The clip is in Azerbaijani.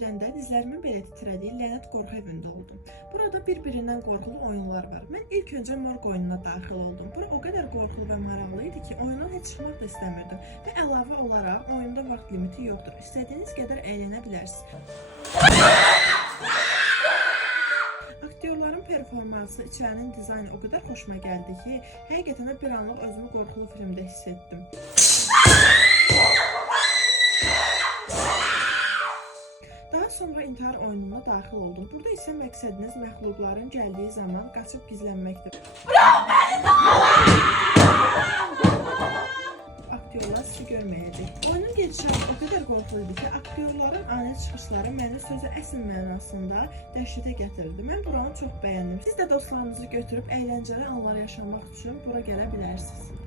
eşidəndə dizlərimin belə titrədiyi lənət qorxu evində oldum. Burada bir-birindən qorxulu oyunlar var. Mən ilk öncə morq oyununa daxil oldum. Bura o qədər qorxulu və maraqlı idi ki, oyundan heç çıxmaq da istəmirdim. Və əlavə olaraq oyunda vaxt limiti yoxdur. İstədiyiniz qədər əylənə bilərsiniz. Aktyorların performansı, içərinin dizaynı o qədər xoşuma gəldi ki, həqiqətən də bir anlıq özümü qorxulu filmdə hiss etdim. Daha sonra intihar oyununa daxil oldum. Burada isə məqsədiniz məxluqların gəldiyi zaman qaçıb gizlənməkdir. Aktyorlar sizi görməyəcək. Oyunun gedişatı o qədər qorxulu idi ki, aktyorların ani çıxışları məni sözü əsl mənasında dəhşətə gətirdi. Mən buranı çox bəyəndim. Siz də dostlarınızı götürüb əyləncəli anlar yaşamaq üçün bura gələ bilərsiniz.